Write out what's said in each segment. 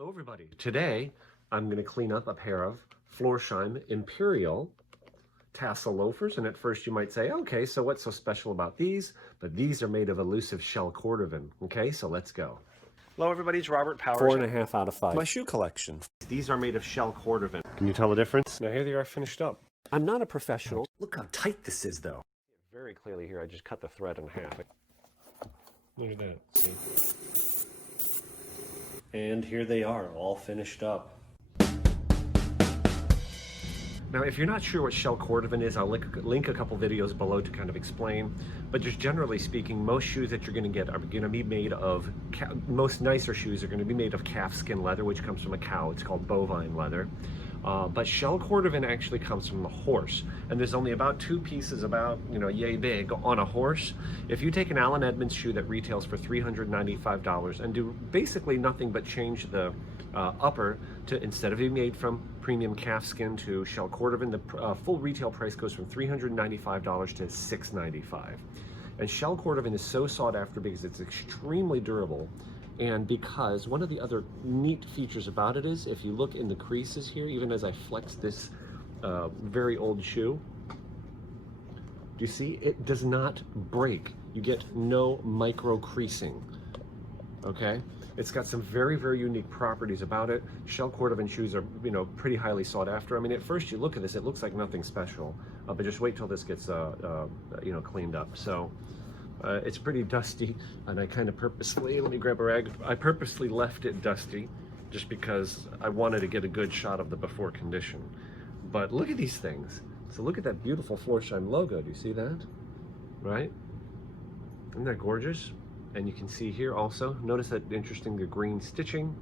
Hello everybody. Today I'm going to clean up a pair of Florhseim Imperial tassel loafers, and at first you might say, okay, so what's so special about these? But these are made of elusive Shell Cordovan. Okay, so let's go. Hello everybody, it's Robert Powers. 4.5 out of 5. My shoe collection. These are made of Shell Cordovan. Can you tell the difference? Now here they are finished up. I'm not a professional. Look how tight this is though. Very clearly here, I just cut the thread in half. Look at that, see? And here they are, all finished up. Now, if you're not sure what Shell Cordovan is, I'll link a couple videos below to kind of explain. But just generally speaking, most shoes that you're going to get are going to be made of, most nicer shoes are going to be made of calf skin leather, which comes from a cow. It's called bovine leather. But Shell Cordovan actually comes from a horse. And there's only about 2 pieces about, yay big on a horse. If you take an Allen Edmonds shoe that retails for $395 and do basically nothing but change the upper to, instead of being made from premium calf skin to Shell Cordovan, the full retail price goes from $395 to $695. And Shell Cordovan is so sought after because it's extremely durable, and because one of the other neat features about it is, if you look in the creases here, even as I flex this very old shoe, do you see it does not break? You get no micro creasing, okay? It's got some very, very unique properties about it. Shell Cordovan shoes are, pretty highly sought after. I mean, at first you look at this, it looks like nothing special, but just wait till this gets, cleaned up. So it's pretty dusty, and I kind of purposely, let me grab a rag, I purposely left it dusty just because I wanted to get a good shot of the before condition. But look at these things. So look at that beautiful Florhseim logo. Do you see that? Right? Isn't that gorgeous? And you can see here also, notice that interesting, the green stitching,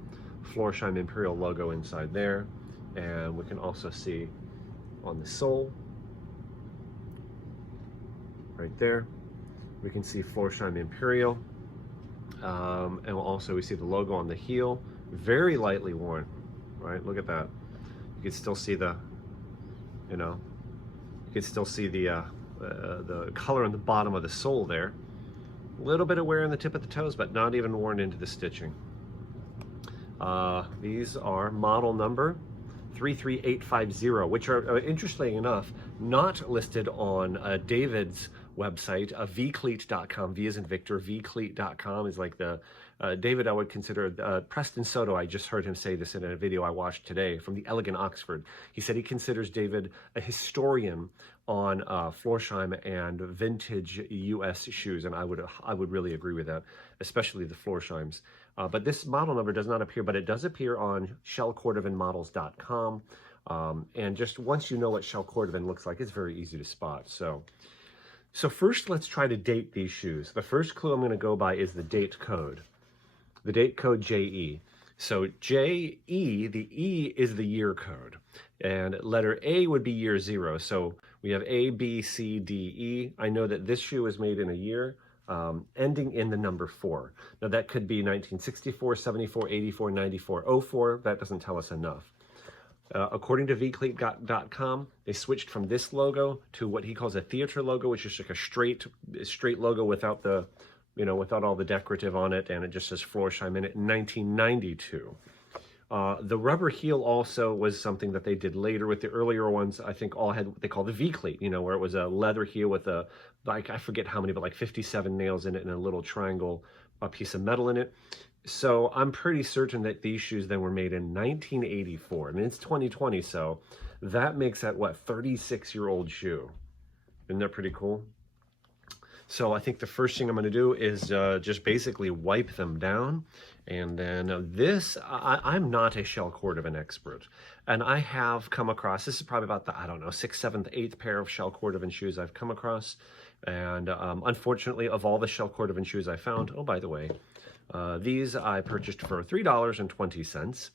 Florhseim Imperial logo inside there. And we can also see on the sole, right there, we can see Florhseim Imperial. And also we see the logo on the heel, very lightly worn, right? Look at that. You can still see the, you can still see the color on the bottom of the sole there. A little bit of wear on the tip of the toes, but not even worn into the stitching. These are model number 33850, which are, interestingly enough, not listed on David's website, vcleat.com. V as in Victor, vcleat.com is like the, David I would consider, Preston Soto, I just heard him say this in a video I watched today from the Elegant Oxford. He said he considers David a historian on Florhseim and vintage US shoes, and I would really agree with that, especially the Florsheims. But this model number does not appear, but it does appear on shellcordovanmodels.com. And just once you know what Shell Cordovan looks like, it's very easy to spot. So first, let's try to date these shoes. The first clue I'm going to go by is the date code. The date code JE. So JE, the E is the year code, and letter A would be year 0. So we have A, B, C, D, E. I know that this shoe was made in a year ending in the number 4. Now that could be 1964, 74, 84, 94, 04. That doesn't tell us enough. According to vcleat.com, they switched from this logo to what he calls a theater logo, which is like a straight logo without the, without all the decorative on it, and it just says Florhseim in it in 1992. The rubber heel also was something that they did later. With the earlier ones, I think all had what they call the V-cleat, where it was a leather heel with a, like, I forget how many, but like 57 nails in it and a little triangle, a piece of metal in it. So I'm pretty certain that these shoes then were made in 1984. I mean, it's 2020, so that makes that, what, 36-year-old shoe. Isn't that pretty cool? So I think the first thing I'm going to do is just basically wipe them down. And then this, I'm not a Shell Cordovan expert. And I have come across, this is probably about the, 6th, 7th, 8th pair of Shell Cordovan shoes I've come across. And unfortunately, of all the Shell Cordovan shoes I found, oh, by the way, these I purchased for $3.20.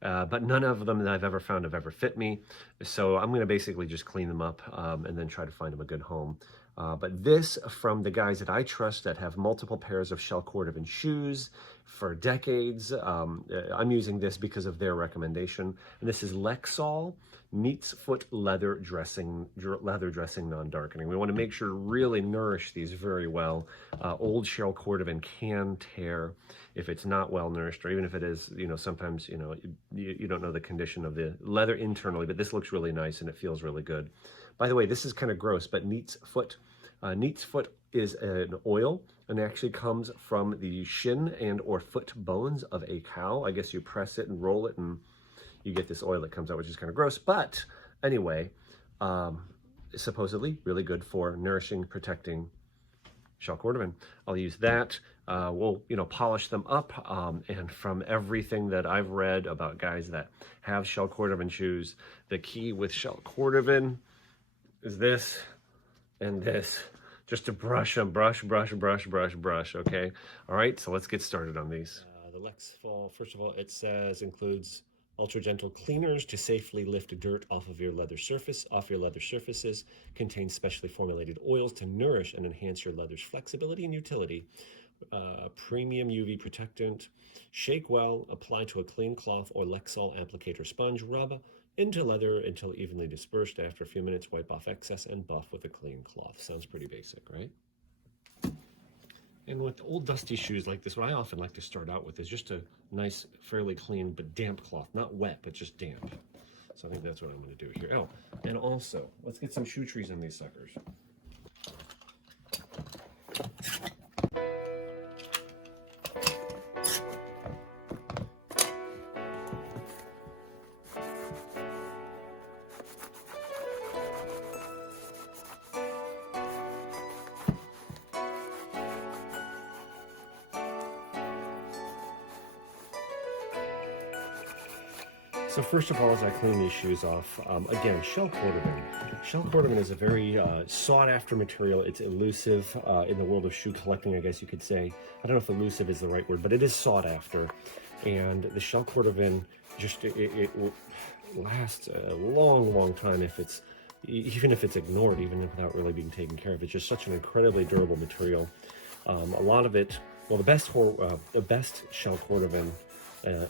But none of them that I've ever found have ever fit me. So I'm going to basically just clean them up and then try to find them a good home. But this, from the guys that I trust that have multiple pairs of Shell Cordovan shoes, for decades. I'm using this because of their recommendation. And this is Lexol Neatsfoot Leather Dressing, non-darkening. We want to make sure to really nourish these very well. Old Shell Cordovan can tear if it's not well nourished, or even if it is, sometimes, you don't know the condition of the leather internally, but this looks really nice and it feels really good. By the way, this is kind of gross, but Neatsfoot is an oil, and it actually comes from the shin and or foot bones of a cow. I guess you press it and roll it and you get this oil that comes out, which is kind of gross. But anyway, supposedly really good for nourishing, protecting Shell Cordovan. I'll use that. We'll, polish them up. And from everything that I've read about guys that have Shell Cordovan shoes, the key with Shell Cordovan is this and this. Just to brush them, brush, okay? All right, so let's get started on these. The Lexol, first of all, it says includes ultra gentle cleaners to safely lift dirt off your leather surfaces, contains specially formulated oils to nourish and enhance your leather's flexibility and utility. Premium UV protectant. Shake well, apply to a clean cloth or Lexol applicator sponge, rub into leather until evenly dispersed. After a few minutes, wipe off excess and buff with a clean cloth. Sounds pretty basic, right? And with old dusty shoes like this, what I often like to start out with is just a nice, fairly clean but damp cloth. Not wet, but just damp. So I think that's what I'm going to do here. Oh, and also, let's get some shoe trees on these suckers. So first of all, as I clean these shoes off, again, Shell Cordovan. Shell Cordovan is a very sought-after material. It's elusive in the world of shoe collecting, I guess you could say. I don't know if elusive is the right word, but it is sought after. And the Shell Cordovan, it will last a long time even if it's ignored, even without really being taken care of. It's just such an incredibly durable material. A lot of it, well, the best Shell Cordovan,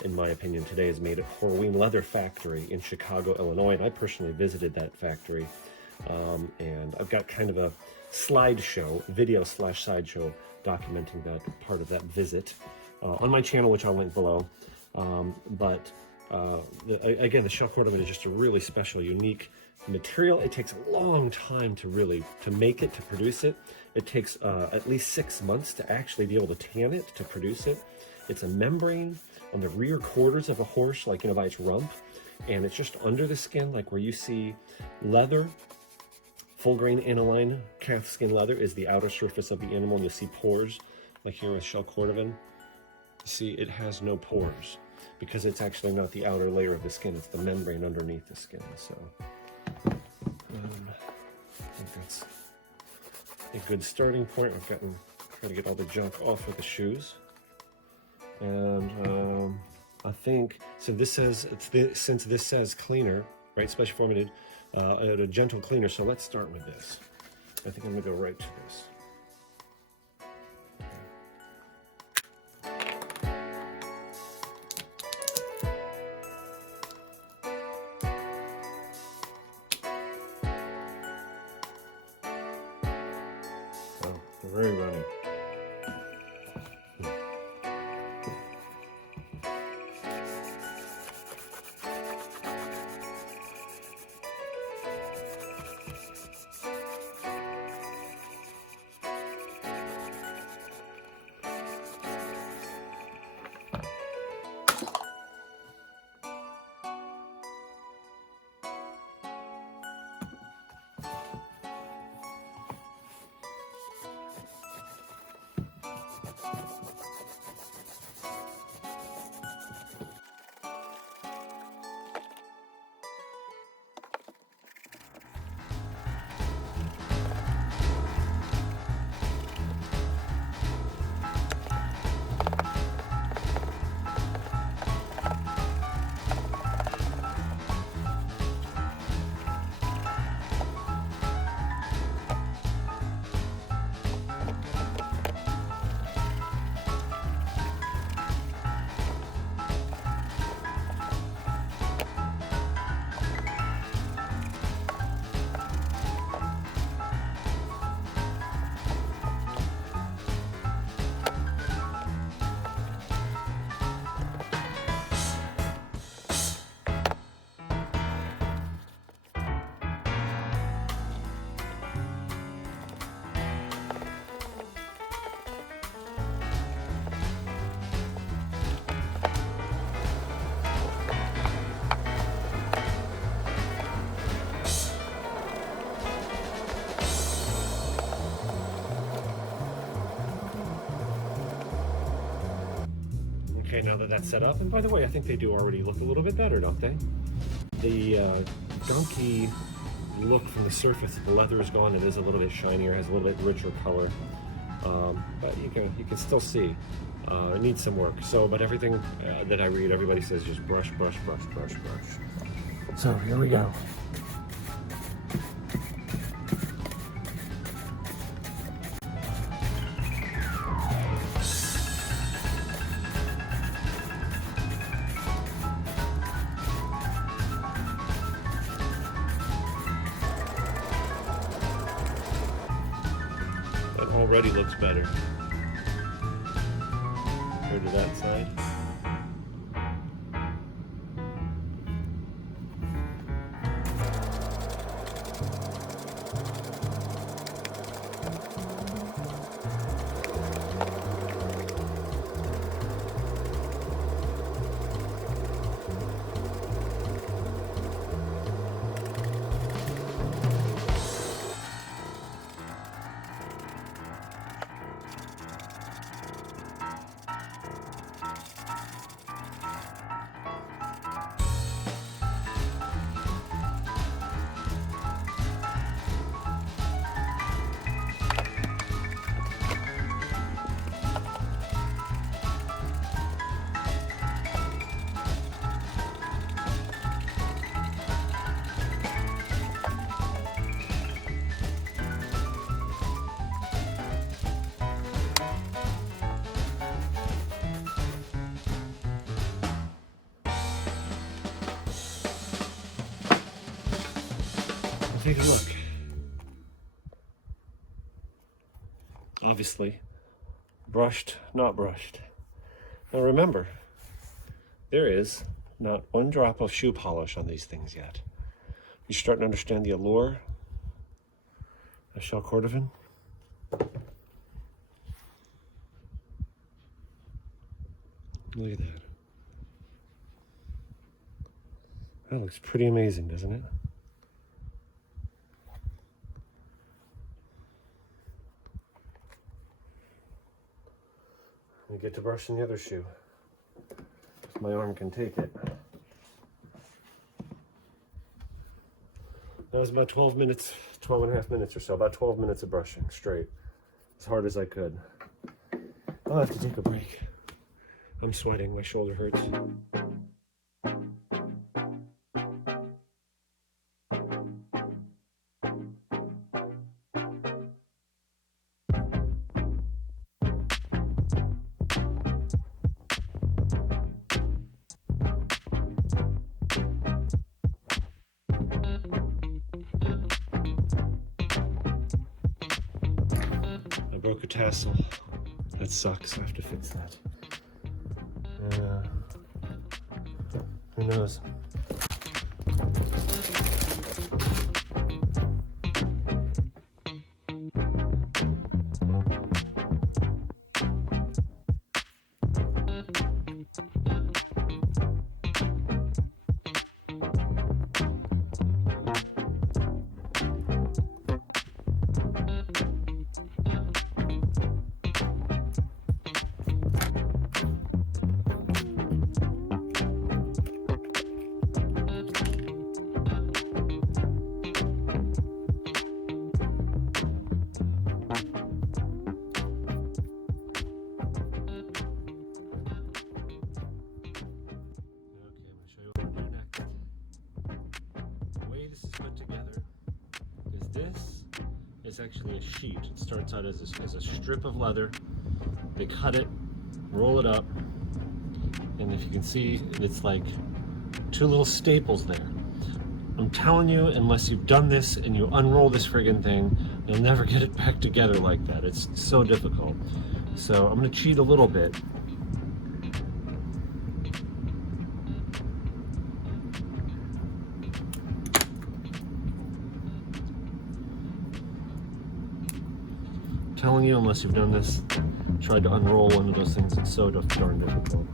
in my opinion, today is made at Horween Leather Factory in Chicago, Illinois, and I personally visited that factory. And I've got kind of a video/slideshow documenting that part of that visit on my channel, which I'll link below. Again, the Shell Cordovan is just a really special, unique material. It takes a long time to make it, to produce it. It takes at least 6 months to actually be able to tan it, to produce it. It's a membrane on the rear quarters of a horse, like, by its rump, and it's just under the skin, like where you see leather. Full grain aniline calf skin leather is the outer surface of the animal, and you'll see pores, like here with Shell Cordovan. See, it has no pores because it's actually not the outer layer of the skin, it's the membrane underneath the skin. So I think that's a good starting point. I've trying to get all the junk off of the shoes. And I think, so this says, since this says cleaner, right, specially formulated, a gentle cleaner, so let's start with this. I think I'm going to go right to this. Oh, they're very runny. Okay, now that that's set up, and by the way, I think they do already look a little bit better, don't they? The gunky look from the surface, the leather is gone. It is a little bit shinier, has a little bit richer color, but you can still see it needs some work. So, but everything that I read, everybody says just brush, brush, brush, brush, brush. So here we go. Already looks better compared to that side. Take a look. Obviously, brushed, not brushed. Now remember, there is not one drop of shoe polish on these things yet. You're starting to understand the allure of Shell Cordovan? Look at that. That looks pretty amazing, doesn't it? We get to brushing the other shoe. If my arm can take it. That was about 12 minutes, 12 and a half minutes or so, about 12 minutes of brushing straight, as hard as I could. I'll have to take a break. I'm sweating, my shoulder hurts. Broke a tassel. That sucks. I have to fix that. Who knows? It's actually a sheet. It starts out as a strip of leather. They cut it, roll it up, and if you can see, it's like two little staples there. I'm telling you, unless you've done this and you unroll this friggin' thing, you'll never get it back together like that. It's so difficult. So I'm gonna cheat a little bit. Telling you, unless you've done this, tried to unroll one of those things, it's so darn difficult.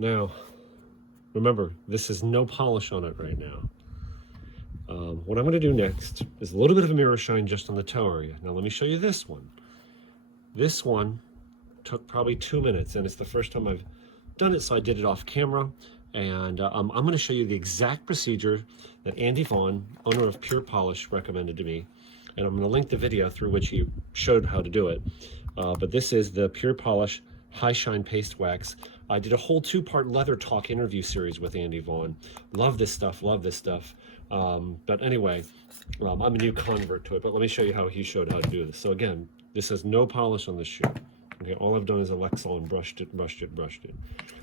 Now, remember, this is no polish on it right now. What I'm going to do next is a little bit of a mirror shine just on the toe area. Now let me show you this one. This one took probably 2 minutes, and it's the first time I've done it, so I did it off camera. And I'm going to show you the exact procedure that Andy Vaughn, owner of Pure Polish, recommended to me. And I'm going to link the video through which he showed how to do it. But this is the Pure Polish High Shine Paste Wax. I did a whole 2-part Leather Talk interview series with Andy Vaughn. Love this stuff, love this stuff. But anyway, I'm a new convert to it, but let me show you how he showed how to do this. So again, this has no polish on the shoe. Okay, all I've done is a Lexol and brushed it.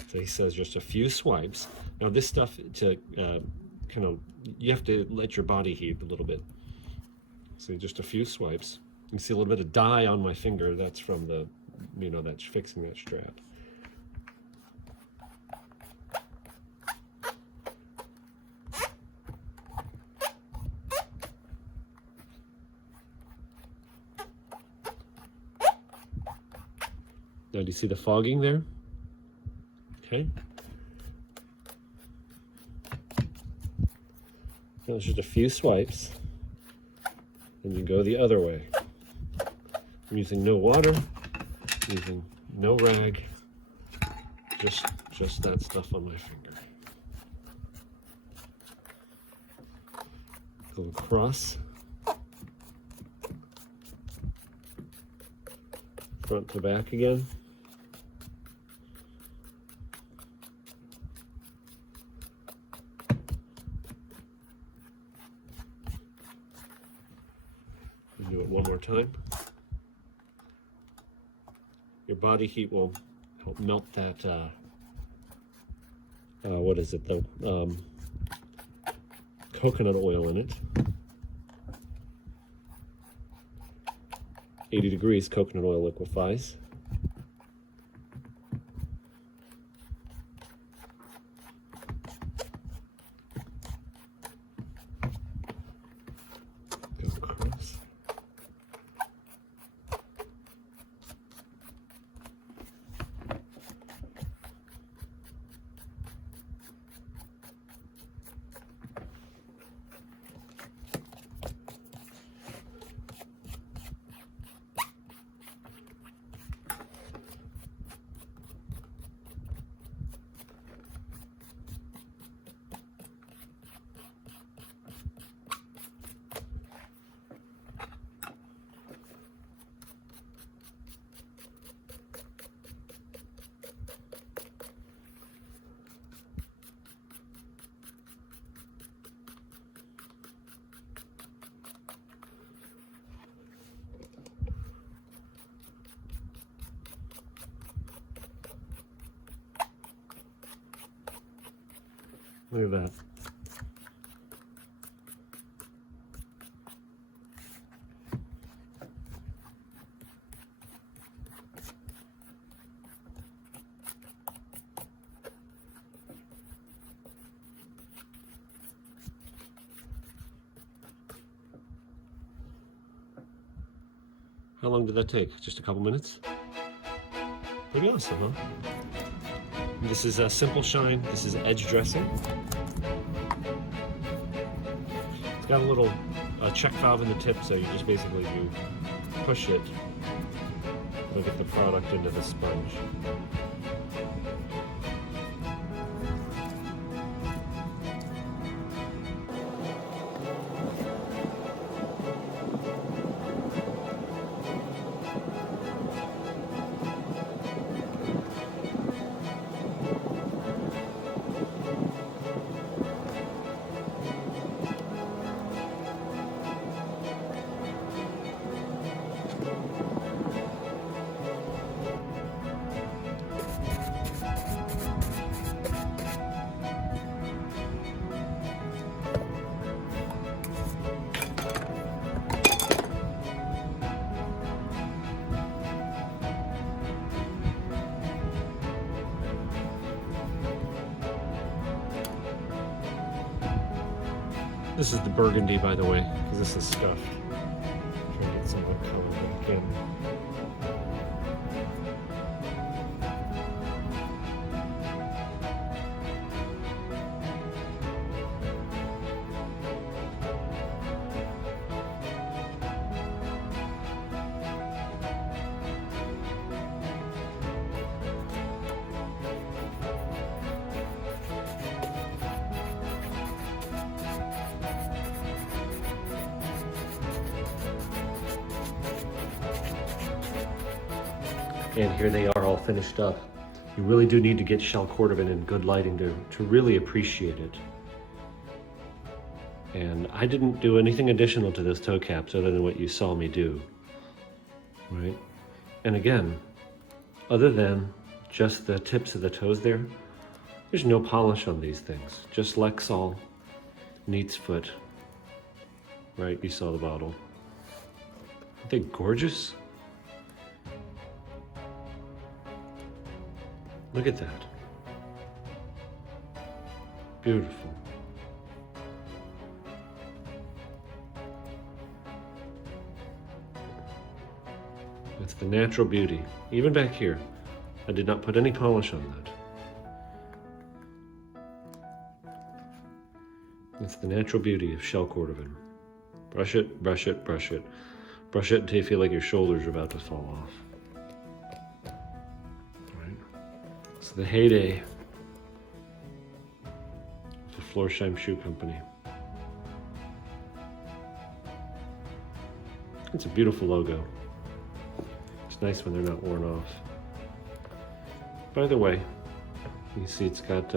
So he says just a few swipes. Now this stuff, to kind of, you have to let your body heat a little bit. So just a few swipes. You can see a little bit of dye on my finger. That's from the, that's fixing that strap. Now, do you see the fogging there? Okay. Now it's just a few swipes, and you go the other way. I'm using no water, using no rag, just that stuff on my finger. Go across, front to back again. Do it one more time. Your body heat will help melt that, what is it, the coconut oil in it. 80 degrees, coconut oil liquefies. Go across. Look at that. How long did that take? Just a couple minutes? Pretty awesome, huh? This is a simple shine. This is edge dressing. It's got a little check valve in the tip, so you just basically push it to get the product into the sponge. This is the burgundy, by the way, because this is stuffed. Try to get some of the color back in. And here they are all finished up. You really do need to get Shell Cordovan in good lighting to really appreciate it. And I didn't do anything additional to those toe caps other than what you saw me do, right? And again, other than just the tips of the toes there's no polish on these things. Just Lexol Neatsfoot, right? You saw the bottle. Aren't they gorgeous? Look at that. Beautiful. That's the natural beauty. Even back here, I did not put any polish on that. That's the natural beauty of Shell Cordovan. Brush it, brush it, brush it. Brush it until you feel like your shoulders are about to fall off. Right. It's the heyday of the Florsheim Shoe Company. It's a beautiful logo. It's nice when they're not worn off. By the way, you see it's got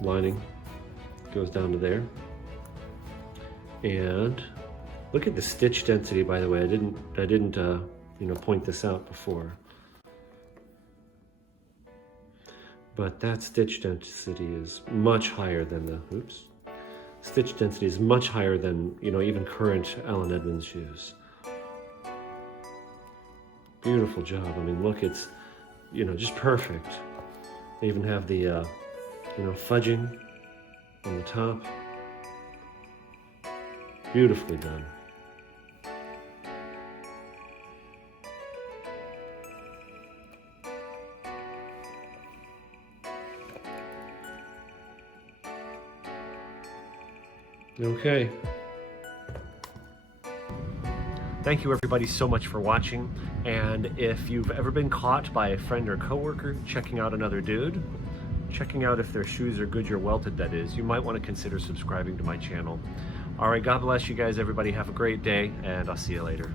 lining. Goes down to there. And look at the stitch density, by the way. I didn't point this out before. But that stitch density is much higher than the, stitch density is much higher than, even current Allen Edmonds shoes. Beautiful job. I mean, look, it's, just perfect. They even have the, fudging on the top. Beautifully done. Okay. Thank you everybody so much for watching. And if you've ever been caught by a friend or coworker checking out another dude, checking out if their shoes are good or welted, that is, you might want to consider subscribing to my channel. All right, God bless you guys, everybody. Have a great day, and I'll see you later.